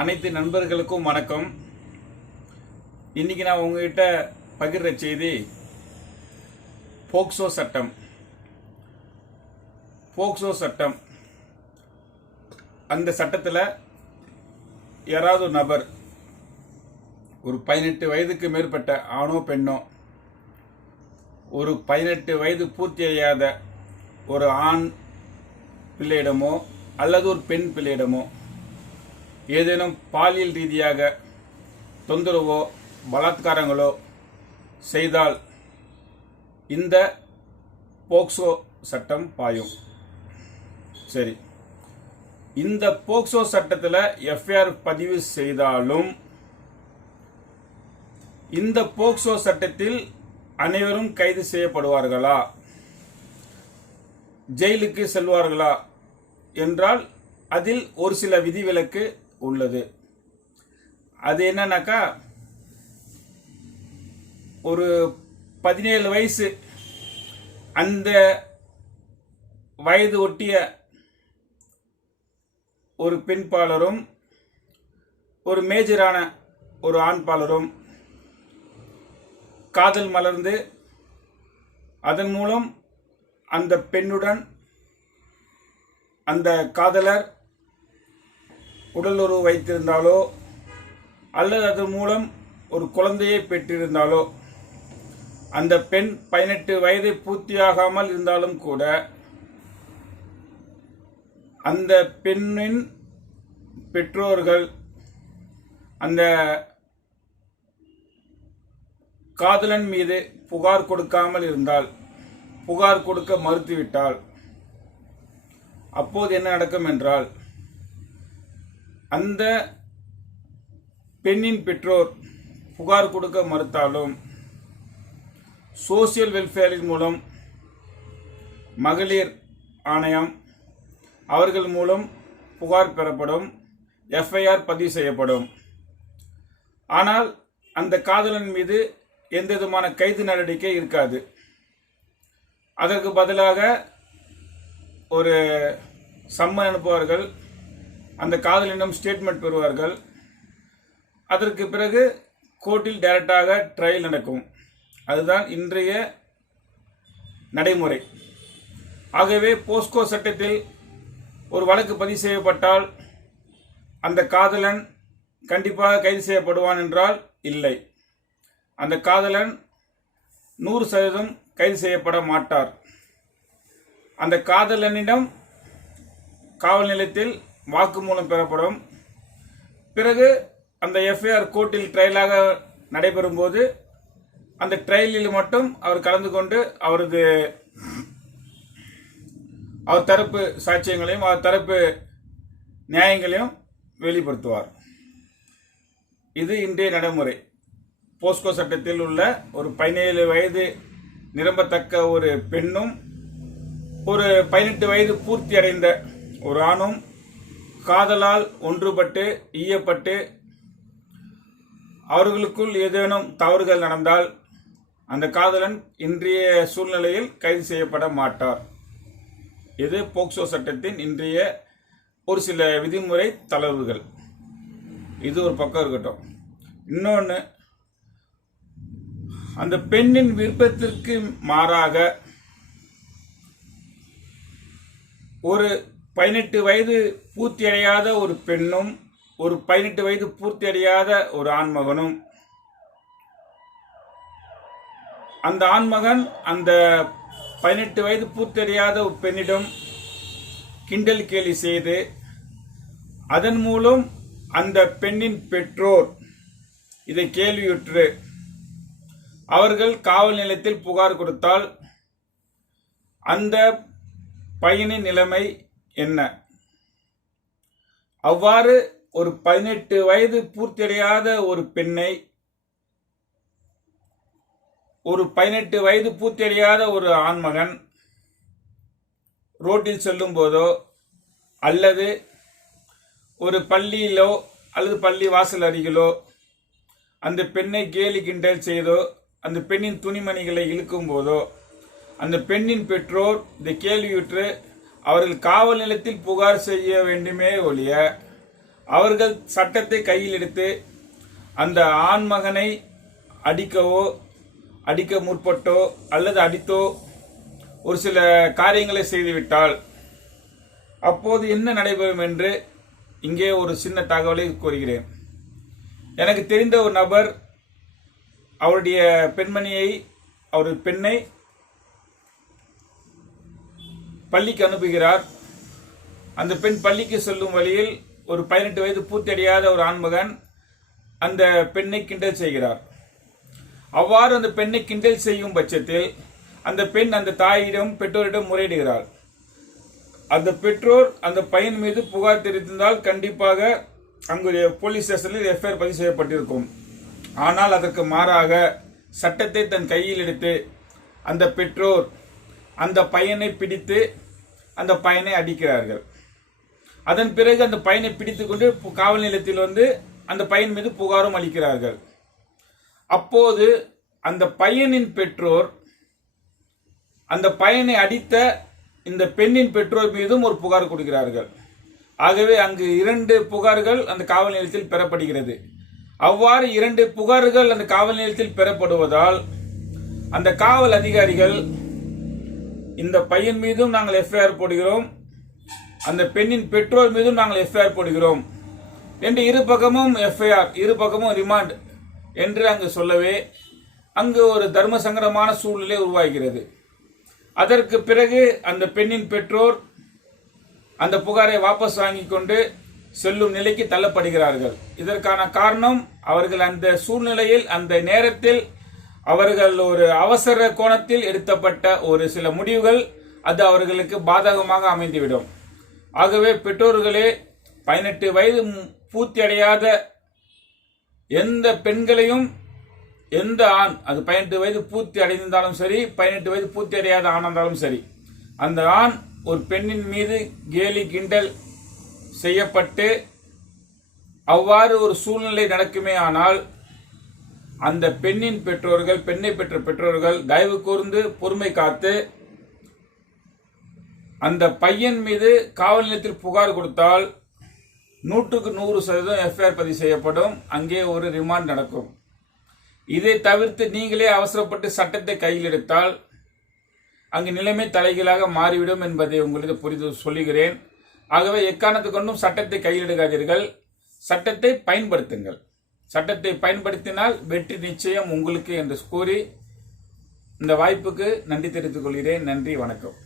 அனைத்து நண்பர்களுக்கும் வணக்கம். இன்னைக்கு நான் உங்ககிட்ட பகிர்ற செய்தி போக்சோ சட்டம். போக்சோ சட்டம், அந்த சட்டத்தில் யாராவது ஒரு நபர் ஒரு 18 வயதுக்கு மேற்பட்ட ஆணோ பெண்ணோ ஒரு 18 வயது பூர்த்தி அடையாத ஒரு ஆண் பிள்ளையிடமோ அல்லது ஒரு பெண் பிள்ளையிடமோ ஏதேனும் பாலியல் ரீதியாக தொந்தரவோ பலாத்காரங்களோ செய்தால் இந்த போக்சோ சட்டம் பாயும். சரி, இந்த போக்சோ சட்டத்தில் எஃப்ஐஆர் பதிவு செய்தாலும் இந்த போக்சோ சட்டத்தில் அனைவரும் கைது செய்யப்படுவார்களா, ஜெயிலுக்கு செல்வார்களா என்றால் அதில் ஒரு சில விதிவிலக்கு உள்ளது. அது என்னன்னாக்கா, ஒரு 17 வயசு அந்த வயது ஒட்டிய ஒரு பெண்பாளரும் ஒரு மேஜரான ஒரு ஆண்பாளரும் காதல் மலர்ந்து அதன் மூலம் அந்த பெண்ணுடன் அந்த காதலர் உடலுறவு வைத்திருந்தாலோ அல்லது அதன் மூலம் ஒரு குழந்தையை பெற்றிருந்தாலோ, அந்த பெண் 18 வயதை பூர்த்தியாகாமல் இருந்தாலும் கூட அந்த பெண்ணின் பெற்றோர்கள் அந்த காதலன் மீது புகார் கொடுக்காமல் இருந்தால், புகார் கொடுக்க மறுத்துவிட்டால், அப்போது என்ன நடக்கும் என்றால், அந்த பெண்ணின் பெற்றோர் புகார் கொடுக்க மறுத்தாலும் சோசியல் வெல்ஃபேரின் மூலம் மகளிர் ஆணையம் அவர்கள் மூலம் புகார் பெறப்படும், எஃப்ஐஆர் பதிவு செய்யப்படும். ஆனால் அந்த காதலன் மீது எந்த விதமான கைது நடவடிக்கை இருக்காது. அதற்கு பதிலாக ஒரு சம்மன் அனுப்புவார்கள், அந்த காதலிடம் ஸ்டேட்மெண்ட் பெறுவார்கள். அதற்கு பிறகு கோர்ட்டில் டைரக்டாக ட்ரையல் நடக்கும். அதுதான் இன்றைய நடைமுறை. ஆகவே போஸ்கோ சட்டத்தில் ஒரு வழக்கு பதிவு செய்யப்பட்டால் அந்த காதலன் கண்டிப்பாக கைது செய்யப்படுவான் என்றால் இல்லை. அந்த காதலன் 100% கைது செய்யப்பட மாட்டார். அந்த காதலனிடம் காவல் நிலையத்தில் வாக்குமூலம் பெறப்படும். பிறகு அந்த எஃப்ஐஆர் கோர்ட்டில் ட்ரையலாக நடைபெறும் போது அந்த ட்ரையலில் மட்டும் அவர் கலந்து கொண்டு அவர் தரப்பு சாட்சியங்களையும் அவர் தரப்பு நியாயங்களையும் வெளிப்படுத்துவார். இது இன்றைய நடைமுறை. போஸ்கோ சட்டத்தில் உள்ள ஒரு 17 வயது நிரம்பத்தக்க ஒரு பெண்ணும் ஒரு 18 வயது பூர்த்தி அடைந்த ஒரு ஆணும் காதலால் ஒன்றுபட்டு ஈயப்பட்டு அவர்களுக்குள் ஏதேனும் தவறுகள் நடந்தால் அந்த காதலன் இன்றைய சூழ்நிலையில் கைது செய்யப்பட மாட்டார். இது போக்சோ சட்டத்தின் இன்றைய ஒரு சில விதிமுறை தளர்வுகள். இது ஒரு பக்கம் இருக்கட்டும். இன்னொன்று, அந்த பெண்ணின் விருப்பத்திற்கு மாறாக ஒரு 18 வயது பூர்த்தி அடையாத ஒரு பெண்ணும் ஒரு 18 வயது பூர்த்தி அடையாத ஒரு ஆண்மகனும், அந்த ஆண்மகன் அந்த 18 வயது பூர்த்தி அடையாத ஒரு பெண்ணிடம் கிண்டல் கேலி செய்து அதன் மூலம் அந்த பெண்ணின் பெற்றோர் இதை கேள்வியுற்று அவர்கள் காவல் நிலையத்தில் புகார் கொடுத்தால் அந்த பையனின் நிலைமை என்ன? அவ்வாறு ஒரு 18 வயது பூர்த்தியடையாத ஒரு பெண்ணை ஒரு 18 வயது பூர்த்தியடையாத ஒரு ஆண்மகன் ரோட்டில் செல்லும் போதோ அல்லது ஒரு பள்ளியிலோ அல்லது பள்ளி வாசல் அருகிலோ அந்த பெண்ணை கேலி கிண்டல் செய்தோ அந்த பெண்ணின் துணிமணிகளை இழுக்கும் போதோ அந்த பெண்ணின் பெற்றோர் இந்த கேள்வியுற்று அவர்கள் காவல் நிலையத்தில் புகார் செய்ய வேண்டுமே ஒழிய அவர்கள் சட்டத்தை கையில் எடுத்து அந்த ஆண்மகனை அடிக்கவோ அடிக்க முற்பட்டோ அல்லது அடித்தோ ஒரு சில காரியங்களை செய்துவிட்டால் அப்போது என்ன நடைபெறும் என்று இங்கே ஒரு சின்ன தகவலை கூறுகிறேன். எனக்கு தெரிந்த ஒரு நபர் அவருடைய பெண்ணை பள்ளிக்கு அனுப்புகிறார். அந்த பெண் பள்ளிக்கு செல்லும் வழியில் ஒரு 18 வயது பூர்த்தியடையாத ஒரு ஆண்மகன் அந்த பெண்ணை கிண்டல் செய்கிறார். அவ்வாறு அந்த பெண்ணை கிண்டல் செய்யும் பட்சத்தில் அந்த பெண் அந்த தாயிடம் பெற்றோரிடம் முறையிடுகிறார். அந்த பெற்றோர் அந்த பையன் மீது புகார் தெரிவித்திருந்தால் கண்டிப்பாக அங்கு போலீஸ் ஸ்டேஷனில் எஃப்ஐஆர் பதிவு செய்யப்பட்டிருக்கும். ஆனால் அதற்கு மாறாக சட்டத்தை தன் கையில் எடுத்து அந்த பெற்றோர் அந்த பையனை பிடித்து அந்த பையனை அடிக்கிறார்கள். அதன் பிறகு அந்த பையனை பிடித்துக் கொண்டு காவல் நிலையத்தில் வந்து அந்த பையன் மீது புகாரும் அளிக்கிறார்கள். அப்போது அந்த பையனின் பெற்றோர் அந்த பையனை அடித்த இந்த பெண்ணின் பெற்றோர் மீதும் ஒரு புகார் கொடுக்கிறார்கள். ஆகவே அங்கு 2 புகார்கள் அந்த காவல் நிலையத்தில் பெறப்படுகிறது. அவ்வாறு 2 புகார்கள் அந்த காவல் நிலையத்தில் பெறப்படுவதால் அந்த காவல் அதிகாரிகள் இந்த பையன் மீதும் நாங்கள் எஃப்ஐஆர் போடுகிறோம், அந்த பெண்ணின் பெற்றோர் மீதும் நாங்கள் எஃப்ஐஆர் போடுகிறோம் என்று இரு பக்கமும் எஃப்ஐஆர், இரு பக்கமும் ரிமாண்ட் என்று அங்கு சொல்லவே அங்கு ஒரு தர்ம சங்கடமான சூழ்நிலை உருவாகிறது. அதற்கு பிறகு அந்த பெண்ணின் பெற்றோர் அந்த புகாரை வாபஸ் வாங்கி கொண்டு செல்லும் நிலைக்கு தள்ளப்படுகிறார்கள். இதற்கான காரணம் அவர்கள் அந்த சூழ்நிலையில் அந்த நேரத்தில் அவர்கள் ஒரு அவசர கோணத்தில் எடுத்தப்பட்ட ஒரு சில முடிவுகள் அது அவர்களுக்கு பாதகமாக அமைந்துவிடும். ஆகவே பெற்றோர்களே 18 வயது பூர்த்தி அடையாத எந்த பெண்களையும் எந்த ஆண், அது 18 வயது பூர்த்தி அடைந்தாலும் சரி 18 வயது பூர்த்தி அடையாத ஆனாலும் சரி, அந்த ஆண் ஒரு பெண்ணின் மீது கேலி கிண்டல் செய்யப்பட்டு அவ்வாறு ஒரு சூழ்நிலை நடக்குமே ஆனால் அந்த பெண்ணின் பெற்றோர்கள், பெண்ணை பெற்ற பெற்றோர்கள் தயவு கூர்ந்து பொறுமை காத்து அந்த பையன் மீது காவல் நிலையத்தில் புகார் கொடுத்தால் 100க்கு 100% எஃப்ஐஆர் பதிவு செய்யப்படும். அங்கே ஒரு ரிமாண்ட் நடக்கும். இதை தவிர்த்து நீங்களே அவசரப்பட்டு சட்டத்தை கையில் எடுத்தால் அங்கு நிலைமை தலைகீழாக மாறிவிடும் என்பதை உங்களுக்கு புரிந்து சொல்லுகிறேன். ஆகவே எக்காரணத்தை கொண்டும் சட்டத்தை கையில் எடுக்காதீர்கள், சட்டத்தை பயன்படுத்துங்கள். சட்டத்தை பயன்படுத்தினால் வெற்றி நிச்சயம் உங்களுக்கு என்று கூறி இந்த வாய்ப்புக்கு நன்றி தெரிவித்துக் கொள்கிறேன். நன்றி, வணக்கம்.